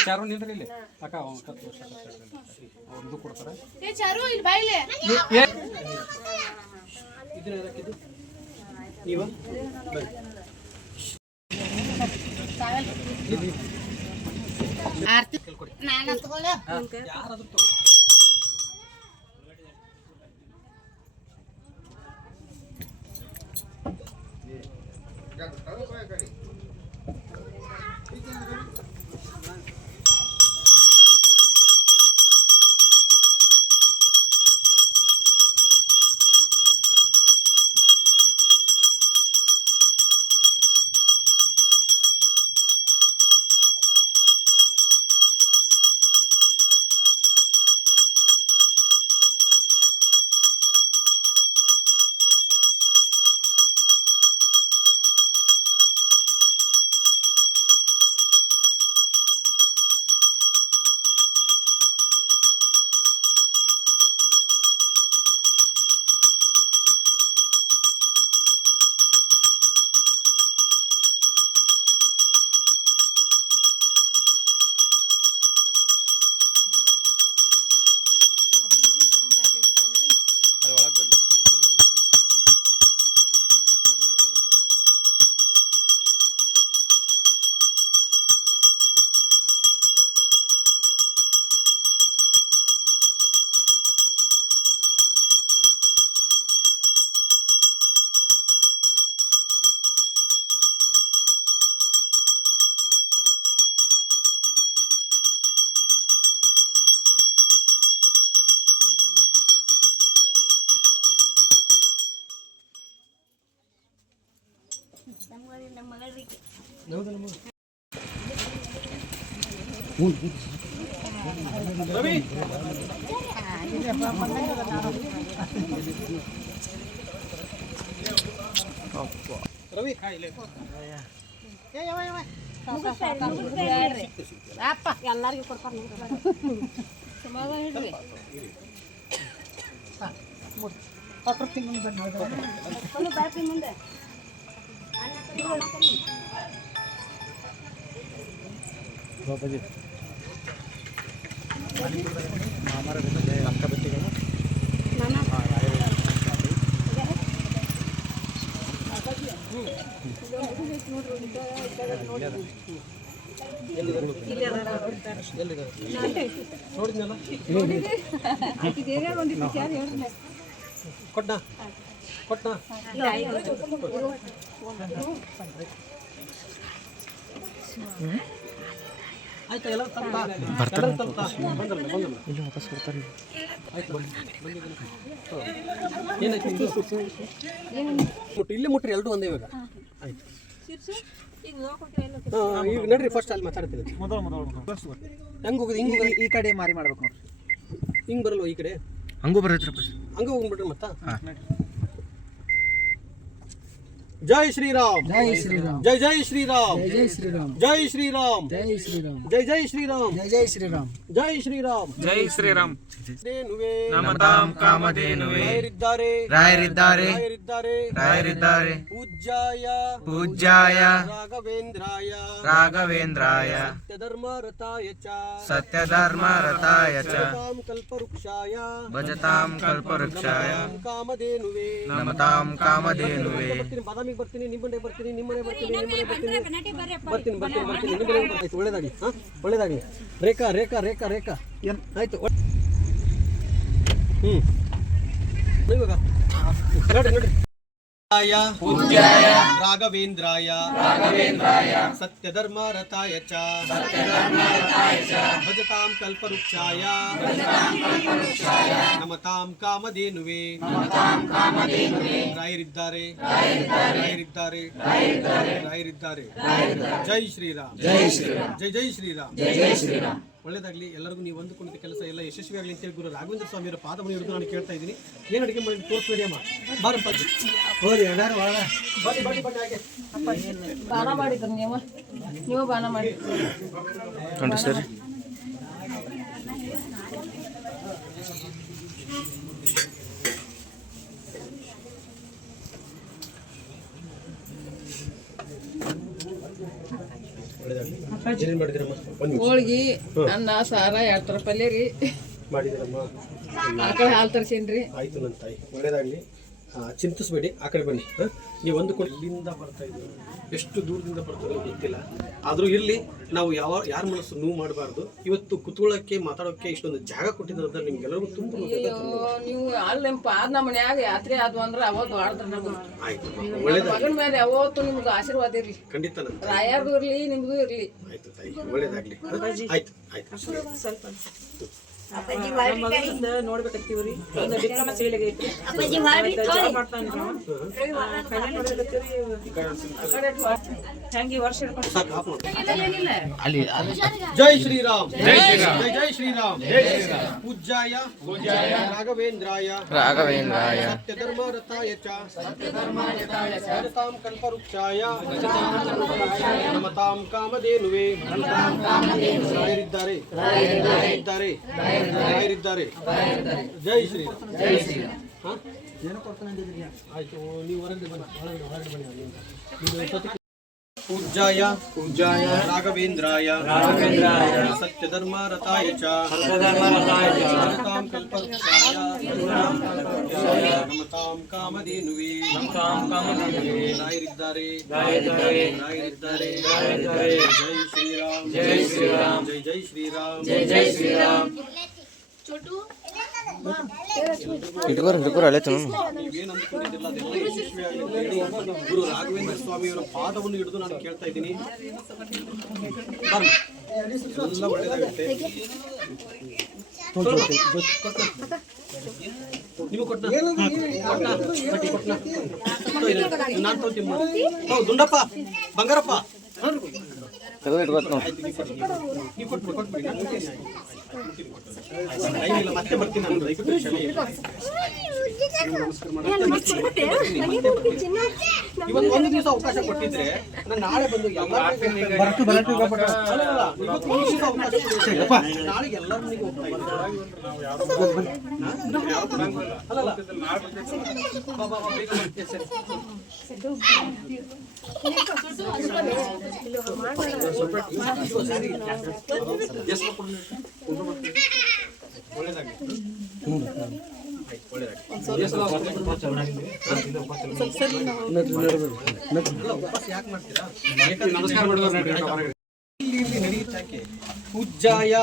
ಚಾರು ನಿಂತ್ರಿ ಇಲ್ಲಿ ಅಕ್ಕ ಅವ್ರದ್ದು ಕೊಡ್ತಾರ ಚಾರು ಇಲ್ಲಿ ಬಾಯಿಲೆ ನೀವು ಆರ್ತಿ ನಾನು ತಗೊಳ್ಳ ಯಾರಾದ್ರೂ ರವಿ ಎಲ್ಲರಿಗೂ ಕೊಡ್ತಾರೆ ಸಮಾಧಾನ ಇಡ್ರಿ ಮುಂದೆ ಕೊಟ್ಟ ಆಯ್ತಾ ಎಲ್ಲ ಇಲ್ಲೇ ಮುಟ್ರಿ ಎಲ್ರು ಒಂದೇ ಇವಾಗ ಆಯ್ತು ಈಗ ನಡ್ರಿ ಫಸ್ಟ್ ಅಲ್ಲಿ ಮಾತಾಡ್ತೀನಿ ಹೆಂಗ್ ಹೋಗುದು ಹಿಂಗ್ ಈ ಕಡೆ ಮಾರಿ ಮಾಡ್ಬೇಕು ನೋಡ್ರಿ ಹಿಂಗ್ ಬರಲ್ವ ಈ ಕಡೆ ಹಂಗೂ ಬರೈತ್ರಿ ಹಂಗ ಹೋಗ್ಬಿಟ್ರಿ ಮತ್ತ जय श्री राम जय श्री राम जय जय श्री राम जय श्री राम जय श्री राम जय श्री राम जय जय श्री राम जय श्री राम जय श्री राम जय श्री राम ದೇನುವೆ ನಮತಾಂ ಕಾಮಧೇನುವೆ ರಾಯರಿದ್ದಾರೆ ರಾಯರಿದ್ದಾರೆ ಪೂಜ್ಯಾಯ ರಾಘವೇಂದ್ರಾಯ ಸತ್ಯಧರ್ಮರತಾಯ ಚ ಭಜತಾಂ ಕಲ್ಪವೃಕ್ಷಾಯ ನಮತಾಂ ಕಾಮಧೇನುವೆ ಬಾದಾಮಿಗೆ ಬರ್ತೀನಿ ನಿಮ್ಮನೆ ಬರ್ತೀನಿ ಬರ್ತೀನಿ ಒಳ್ಳೇದಾಗಿ ರೇಖಾ ಏನು ಆಯ್ತು ಇವಾಗ ನೋಡ್ರಿ ಪೂಜ್ಯಾಯ ರಾಘವೇಂದ್ರಾಯ ಸತ್ಯಧರ್ಮರತಾಯ ಚ ಭಜತಾಂ ಕಲ್ಪವೃಕ್ಷಾಯ ನಮತಾಂ ಕಾಮಧೇನುವೆ ರಾಯರಿದ್ದಾರೆ ಜೈ ಶ್ರೀರಾಮ್ ಜೈ ಜೈ ಶ್ರೀರಾಮ್ ಒಳ್ಳೇದಾಗಲಿ. ಎಲ್ಲರಿಗೂ ನೀವು ಅಂದುಕೊಂಡಿದ್ದ ಕೆಲಸ ಎಲ್ಲ ಯಶಸ್ವಿಯಾಗಲಿ ಅಂತೇಳಿ ಗುರು ರಾಘವೇಂದ್ರ ಸ್ವಾಮಿಯವರ ಪಾದವನ್ನು ಹಿಡಿದು ನಾನು ಕೇಳ್ತಾ ಇದ್ದೀನಿ. ಏನು ಅಡುಗೆ ಮಾಡಿ ತೋರಿಸ್ಬೇಡಿ ಅಮ್ಮ. ಬಾರಪ್ಪ ಹೋಗಿ ಎಲ್ಲರೂ ಬನ್ನಿ ಬನ್ನಿ ಬನ್ನಿ ಹಾಗೆ ಬಾಣ ಮಾಡಿದ್ರು ನೀವು ಬಾಣ ಮಾಡಿ ಸರಿ. ಏನೇನು ಮಾಡಿದಿರಮ್ಮ? ಹೋಳ್ಗಿ ಅನ್ನ ಸಾರ 2 ಥರ ಪಲ್ಯ ರೀ ಮಾಡಿದಿರಮ್ಮ. ಆಕಳ ಹಾಲು ತರ್ಸೀನ್ರಿ. ಆಯಿತು ನನ್ನ ತಾಯಿ, ಒಳ್ಳೇದಾಗಲಿ. ಚಿಂತಿಸ್ಬೇಡಿ, ಆ ಕಡೆ ಬನ್ನಿ. ನೀವು ಒಂದು ಇಲ್ಲಿಂದ ಬರ್ತಾ ಇದ್ದೀವಿ, ಎಷ್ಟು ದೂರದಿಂದ ಬರ್ತಾರೋ ಗೊತ್ತಿಲ್ಲ. ಆದರೂ ಇರಲಿ, ನಾವು ಯಾರ ಮನಸ್ಸು ನೋವು ಮಾಡಬಾರ್ದು. ಇವತ್ತು ಕುತ್ಕೊಳ್ಳೋಕ್ಕೆ ಮಾತಾಡೋಕ್ಕೆ ಇಷ್ಟೊಂದು ಜಾಗ ಕೊಟ್ಟಿದ್ದಾರೆ ನಿಮ್ಗೆಲ್ಲರಿಗೂ ತುಂಬ ನೀವು ಅಲ್ಲಿ ನಮ್ಮ ಮನ್ಯಾಗ ಯಾತ್ರೆ ಆದ್ವು ಅಂದ್ರೆ ಅವತ್ತು ಆಡ್ತಾರೆ ನಮ್ಗೆ. ಆಯ್ತು, ಒಳ್ಳೇದಾಗಲಿ. ಮಗನ ಮೇಲೆ ಯಾವತ್ತು ನಿಮ್ಗೆ ಆಶೀರ್ವಾದ ಇರಲಿ. ಖಂಡಿತ ನನ್ನ ರಾಯರ್ದು ಇರಲಿ, ನಿಮ್ದು ಇರಲಿ. ಆಯ್ತು ತಾಯಿ, ಒಳ್ಳೇದಾಗಲಿ. ಆಯ್ತು ಆಯ್ತು. ಸ್ವಲ್ಪ ನೋಡ್ಬೇಕತ್ತೀವ್ರಿ. ಒಂದು ಡಿಪ್ಲೊಮಾ ಸಿವಿಲ್ ಐತ್ರಿ, ಜಾಬ್ ಮಾಡ್ತಾನ್ರಿ ನಾವು. ಹೆಂಗೆ ವರ್ಷ ಜೈ ಶ್ರೀರಾಮ್, ಜೈ ಜೈ ಶ್ರೀರಾಮ್. ಪೂಜ್ಯಾಯ ರಾಘವೇಂದ್ರಾಯ ಸತ್ಯಧರ್ಮರತಾಯ ಚ ಭಜತಾಂ ಕಲ್ಪವೃಕ್ಷಾಯ ನಮತಾಂ ಕಾಮಧೇನುವೆ. ರಾಯರಿದ್ದಾರೆ, ರಾಯರಿದ್ದಾರೆ, ರಾಯರಿದ್ದಾರೆ. ಜೈ ಶ್ರೀರಾಮ್, ಜೈ ಶ್ರೀರಾಮ್. ಆಯ್ತು, ನೀವು ಹೊರಗಡೆ ಬನ್ನಿ, ಹೊರಗಡೆ ಬನ್ನಿ. ಪೂಜ್ಯಾಯ ರಾಘವೇಂದ್ರಾಯ ಸತ್ಯಧರ್ಮರತಾಯ ಚ ಭಜತಾಂ ಕಲ್ಪವೃಕ್ಷಾಯ ನಮತಾಂ ಕಾಮಧೇನುವೆ. ರಾಯರಿದ್ದಾರೆ, ರಾಯರಿದ್ದಾರೆ. ಜೈ ಶ್ರೀರಾಮ್, ಜೈ ಶ್ರೀರಾಮ್, ಜೈ ಜೈ ಶ್ರೀರಾಮ್, ಜೈ ಜೈ ಶ್ರೀರಾಮ್. ನೀವೇನು ಅಂದ್ಕೊಂಡಿದ್ದಿಲ್ಲ ಅದೆಲ್ಲ ಯಶಸ್ವಿಯಾಗಿ ಗುರು ರಾಘವೇಂದ್ರ ಸ್ವಾಮಿಯವರ ಪಾದವನ್ನು ಹಿಡಿದು ನಾನು ಕೇಳ್ತಾ ಇದ್ದೀನಿ. ಎಲ್ಲ ಒಳ್ಳೇದಾಗುತ್ತೆ. ನೀವು ಕೊಟ್ಟ ನಾನು ತೋತೀನಿ. ಹೌದು ದುಂಡಪ್ಪ, ಬಂಗಾರಪ್ಪ, ನೀವು ಕೊಟ್ಬಿಡಿ. ಇಲ್ಲ, ಮತ್ತೆ ಬರ್ತೀನಿ ನಾನು. ದಯವಿಟ್ಟು ಕ್ಷಮೆ. ಇವತ್ತು ಒಂದು ದಿವಸ ಅವಕಾಶ ಕೊಟ್ಟಿದ್ರೆ ನಾನು ನಾಳೆ ಬಂದು ನಾಳೆಗೆ ಎಲ್ಲರೂ ಹೋಗ್ತಾ ಒಳ್ಳೇದಾಗಿ ಯಾಕೆ ಮಾಡ್ತೀರಾ? ನಮಸ್ಕಾರ ಮಾಡುವ ನಡೆಯುತ್ತಾಕೆ. ಪೂಜ್ಯಾಯ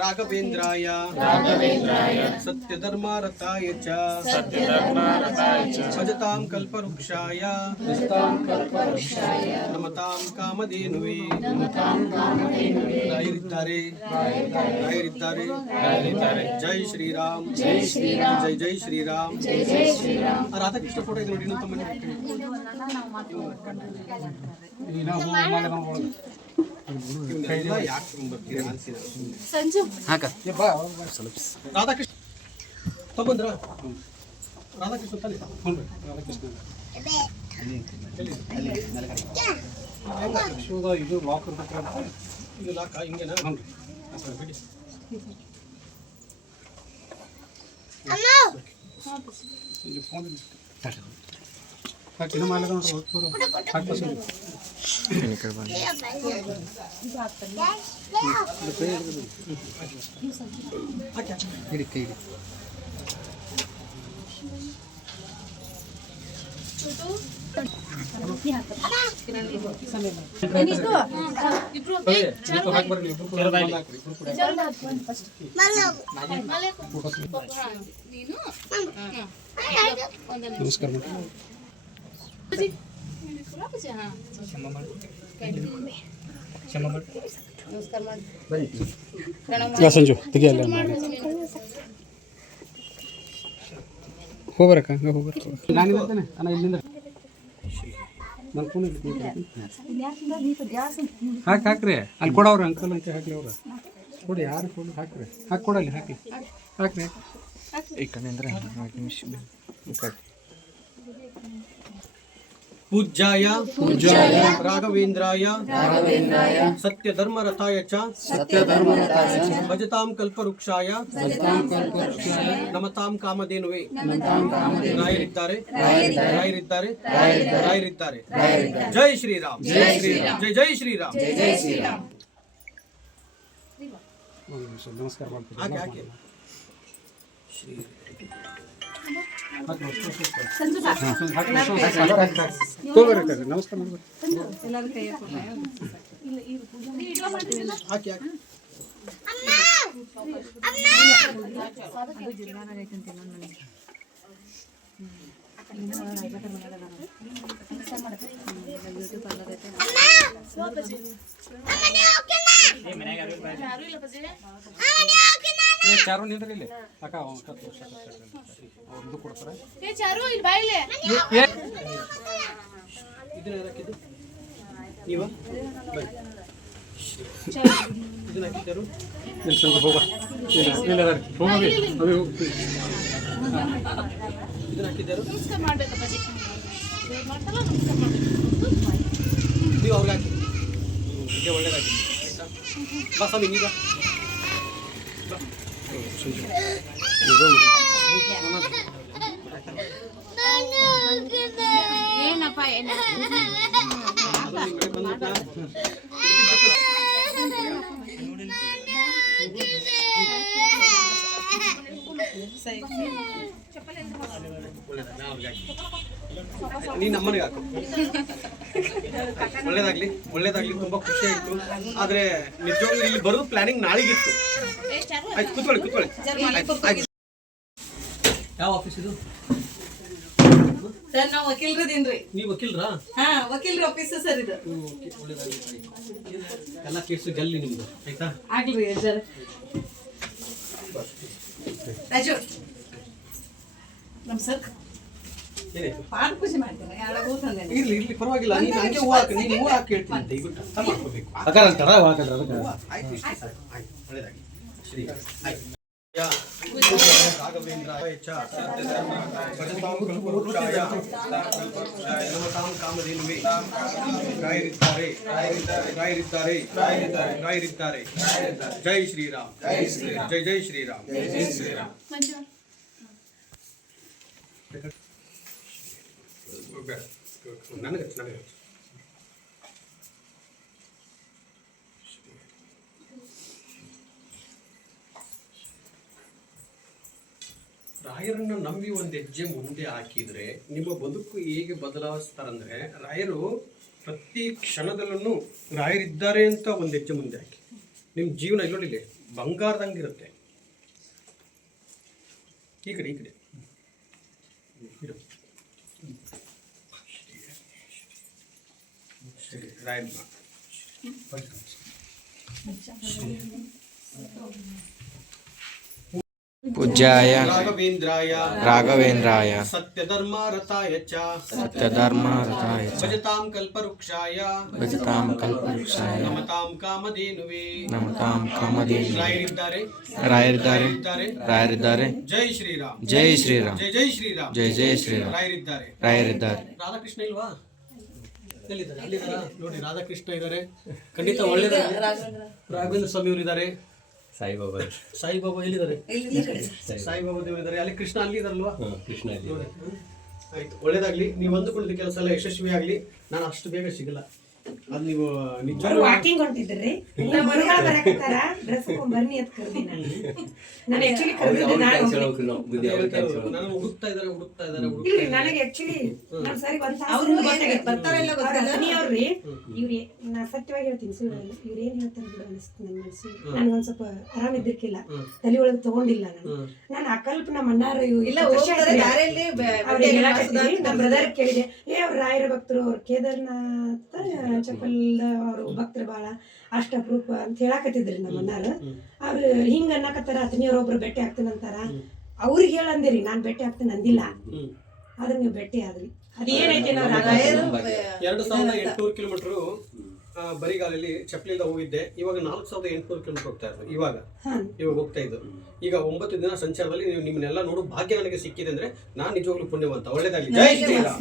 ರಾಘವೇಂದ್ರಾಯ ಸತ್ಯಧರ್ಮರತಾಯ ಚ ಭಜತಾಂ ಕಲ್ಪವೃಕ್ಷಾಯ ನಮತಾಂ ಕಾಮಧೇನುವೆ. ರಾಯರಿದ್ದಾರೆ, ರಾಯರಿದ್ದಾರೆ. ಜೈ ಶ್ರೀರಾಮ್, ಜೈ ಶ್ರೀರಾಮ್, ಜೈ ಜೈ ಶ್ರೀರಾಮ್, ಜೈ ಜೈ ಶ್ರೀರಾಮ್. ರಾಧಾಕೃಷ್ಣ ಫೋಟೋ ಇದೆ ನೋಡಿ, ಇನ್ನೊಂದು ತಮ್ಮನೆ. ರಾಧಾಕೃಷ್ಣ ತಗೊಂಡ್ರ? ರಾಧಾಕೃಷ್ಣ ತಾನೆ? ಇದು ಲಾಕ್ ಇದು ಲಾಕ್ ಹಿಂಗೇನಾ? ಬಿಡಿ. ನಮಸ್ಕಾರ. ಸಂಜು ತೆಗಿಯಲ್ಲ ಹೋಗ್ಬರಕ್ಕ, ಹಂಗೆ ಹೋಗ್ಬರ್ತಾನೆ ನಾನು ಇಲ್ಲಿಂದ. ಹಾಕ್ರಿ ಅಲ್ಲಿ ಕೊಡವ್ರಿ ಅಂಕಲ್ ಅಂತ ಹಾಕ್ಲಿ ಅವ್ರು ಕೊಡಿ ಯಾರು ಕೊಡಿ ಹಾಕ್ರಿ ಕೊಡಲ್ಲಿ ಹಾಕ್ಲಿ ಹಾಕ್ರಿ ಈ ಕಡೆ ಅಂದ್ರೆ 4 ನಿಮಿಷ पूज्याय राघवेन्द्राय सत्यधर्मरताय च भजतां कल्पवृक्षाय नमतां कामधेनुवे रायरिद्दारे जय श्रीराम जय श्रीराम ನಮಸ್ಕಾರ ಮಾಡ್ತೀನಿ आगे ತಗೋರಿ ನಮಸ್ಕಾರ ಮಾಡ್ಬೇಕು ಚಾರು ನಿಂದ್ರಿ ಇಲ್ಲಿ ಅಕ್ಕ ಇದು ಕೊಡ್ತಾರೆ ಇದನ್ನ ಹಾಕಿದ್ದು ನೀವ ಇದನ್ನ ಹಾಕಿದ್ದಾರು ಇಲ್ಲಿ ಸ್ವಲ್ಪ ಹೋಗ ಇಲ್ಲ ಹೋಗಿ ಹೋಗ್ತೀವಿ ಇದನ್ನ ಹಾಕಿದ್ದಾರು ನೀವು ಅವ್ರಿಗೆ ಹಾಕಿ ಹೀಗೆ ಒಳ್ಳೇದಾಗಿ ಆಯ್ತಾ ಬಾ ಸ್ವಾಮಿ ನೀಗ ಏನಪ್ಪ ನೀನು ನಮ್ಮನೆಗೆ ಹಾಕು ಒಳ್ಳೇದಾಗ್ಲಿ ತುಂಬಾ ಖುಷಿ ಆಯ್ತು ಆದ್ರೆ ನಿಜವಾಗ್ಲೂ ಇಲ್ಲಿ ಬರೋದು ಪ್ಲಾನಿಂಗ್ ನಾಳೆಗಿತ್ತು ಆಯ್ತು ಕೂತ್ಕೊಳ್ಳಿ ಆಯ್ತು. ಯಾವ ಆಫೀಸ್ ಇದು ಸರ್ ನಾವು ವಕೀಲರದೀನ್ರಿ. ನೀವು ವಕೀಲರಾ? ವಕೀಲರ ಆಫೀಸ್ ಸರ್ ಇದು. ಒಳ್ಳೇದಾಗ್ಲಿ ಎಲ್ಲ ಕೇಸು ಗೆಲ್ಲಿ ನಿಮ್ದು ಆಯ್ತಾ ಆಗ್ಲಿ ಸರ್. ರಾಜು ನಮ್ ಸರ್ ಏನಾಯ್ತು ಪಾಠ ಪೂಜೆ ಮಾಡ್ತೀನಿ ಇರ್ಲಿ ಪರವಾಗಿಲ್ಲ ನೀನು ಹಂಗೆ ಹೂವು ಹಾಕಿ ನೀನು ಹೂವು ಹಾಕಿ ಹೇಳ್ತೀನಿ ದಯವಿಟ್ಟು ಅರ್ಥ ಮಾಡ್ಕೋಬೇಕು ಅಕಾರ ಅಂತಾರ ಆಯ್ತು ಇಷ್ಟೇ ಸಾಕು ಆಯ್ತು ಒಳ್ಳೇದಾಗಿ ಶ್ರೀ ಆಯ್ತು ರಾಘವೇಂದ್ರಾಯ ಚ ಭಜತಾಂ ಕಲ್ಪವೃಕ್ಷಾಯ ನಮತಾಂ ಕಾಮಧೇನುವೆ ರಾಯರಿದ್ದಾರೆ ಜೈ ಶ್ರೀರಾಮ್ ಜೈ ಶ್ರೀರಾಮ್ ನನಗೆ ರಾಯರನ್ನ ನಂಬಿ ಒಂದು ಹೆಜ್ಜೆ ಮುಂದೆ ಹಾಕಿದ್ರೆ ನಿಮ್ಮ ಬದುಕು ಹೇಗೆ ಬದಲಾಯಿಸ್ತಾರಂದ್ರೆ ರಾಯರು ಪ್ರತಿ ಕ್ಷಣದಲ್ಲೂ ರಾಯರಿದ್ದಾರೆ ಅಂತ ಒಂದು ಹೆಜ್ಜೆ ಮುಂದೆ ಹಾಕಿ ನಿಮ್ಮ ಜೀವನ ಇಲ್ಲೋಡಿಲ್ಲ ಬಂಗಾರದಂಗಿರುತ್ತೆ. ಈ ಕಡೆ ಇರು. ರಾಯರ पूज्याय राघवेन्द्राय सत्यधर्मरताय च भजतां कल्पवृक्षाय नमतां कामधेनुवे रायरिದ್ದಾರೆ जय श्रीराम जय श्रीराम ರಾಯರಿದ್ದಾರೆ. ರಾಧಾಕೃಷ್ಣ ಇಲ್ವಾ? ಎಲ್ಲಿದ್ದಾರೆ? ಅಲ್ಲಿದ್ದಾರಾ? ನೋಡಿ ರಾಧಾಕೃಷ್ಣ ಇದ್ದಾರೆ, ಖಂಡಿತ ಒಳ್ಳೆಯದಾರೆ. ರಾಘವೇಂದ್ರ ಸ್ವಾಮಿ ಅವರು ಇದ್ದಾರೆ, ಸಾಯಿಬಾಬಾ ಎಲ್ಲಿದ್ದಾರೆ? ಸಾಯಿಬಾಬಾ ದೇವರಿದ್ದಾರೆ. ಅಲ್ಲಿ ಕೃಷ್ಣ ಅಲ್ಲಿದ್ದಾರಲ್ವಾ? ಕೃಷ್ಣ ಆಯ್ತು ಒಳ್ಳೇದಾಗ್ಲಿ. ನೀವು ಅಂದುಕೊಂಡಿದ್ದ ಕೆಲಸ ಎಲ್ಲ ಯಶಸ್ವಿ ಆಗ್ಲಿ. ನಾನು ಅಷ್ಟು ಬೇಗ ಸಿಗಲ್ಲ, ಅದು ನೀವು ನಿಜವಾಗ್ಲೂ ವಾಕಿಂಗ್ ಹೊಂಟಿದ್ರಿ ಡ್ರೆಸ್ ಬರ್ನಿ ಅಂತ ಕರ್ದಿ ನಾನು ಆಕ್ಚುಲಿ ಕರೆದಿದ್ದೆ ನಾನು ಹುಡುಕ್ತಾ ಇದ್ದಾರೆ ಇಲ್ರಿ ನನಗೆ ಆಕ್ಚುಲಿ ನಾನು ಸರಿ ಬರ್ತಾರಲ್ರಿ ಇವ್ರಿ ನಾ ಸತ್ಯವಾಗಿ ಹೇಳ್ತೀನಿ ಸರ್ ಇವ್ರು ಏನ್ ಹೇಳ್ತಾರೆ ಬಿಡು ಅನಿಸ್ತು ನನ್ನ ಮನಸ್ಸು. ನನಗೆ ಒಂದ್ ಸ್ವಲ್ಪ ಆರಾಮ ಇದ್ದಿರ್ಕಿಲ್ಲ, ತಲೆ ಒಳಗೆ ತಗೊಂಡಿಲ್ಲ ನಾನು ಅಕಲ್ಪ ನಮ್ಮ ಅಣ್ಣಾರ ನಮ್ಮ ಬ್ರದರ್ ಕೇಳಿದೆ ಅವ್ರ ರಾಯರ ಭಕ್ತರು ಅವ್ರ ಕೇದಾರ್ನಾಥ ಚಪ್ಪಲ್ ಅವರು ಭಕ್ತರು ಬಾಳ ಅಷ್ಟ ಅಪರೂಪ ಅಂತ ಹೇಳಾಕತ್ತಿದ್ರಿ ನಮ್ಮ ಅಣ್ಣಾರ. ಅವ್ರು ಹಿಂಗ ಅನ್ನಕತ್ತಾರ ಅತನಿಯವ್ರೊಬ್ರು ಭೇಟಿ ಆಗ್ತೀನಿ ಅಂತಾರ. ಅವ್ರಿಗೆ ಹೇಳಂದಿರಿ ನಾನ್ ಭೇಟಿ ಆಗ್ತೀನಿ ಅಂದಿಲ್ಲ, ಆದ್ರೆ ನೀವು ಭೇಟಿ ಆದ್ರಿ. ಅದು ಏನೈತಿ ನಾವು 2800 ಕಿಲೋಮೀಟರ್ ಬರಿಗಾಲಲ್ಲಿ ಚಪ್ಪಲಿಂದ ಹೋಗಿದ್ದೆ. ಇವಾಗ 4800 ಕಿಲೋಮೀಟರ್ ಹೋಗ್ತಾ ಇರೋದು. ಇವಾಗ ಹೋಗ್ತಾ ಇದ್ದು. ಈಗ 9 ದಿನ ಸಂಚಾರದಲ್ಲಿ ನೀವು ನಿಮ್ಮನ್ನೆಲ್ಲ ನೋಡು ಭಾಗ್ಯ ನನಗೆ ಸಿಕ್ಕಿದೆ ಅಂದ್ರೆ ನಾನು ನಿಜವಾಗ್ಲೂ ಪುಣ್ಯವಂತ. ಒಳ್ಳೇದಾಗಲಿ. ಜೈ ಶ್ರೀರಾಮ್.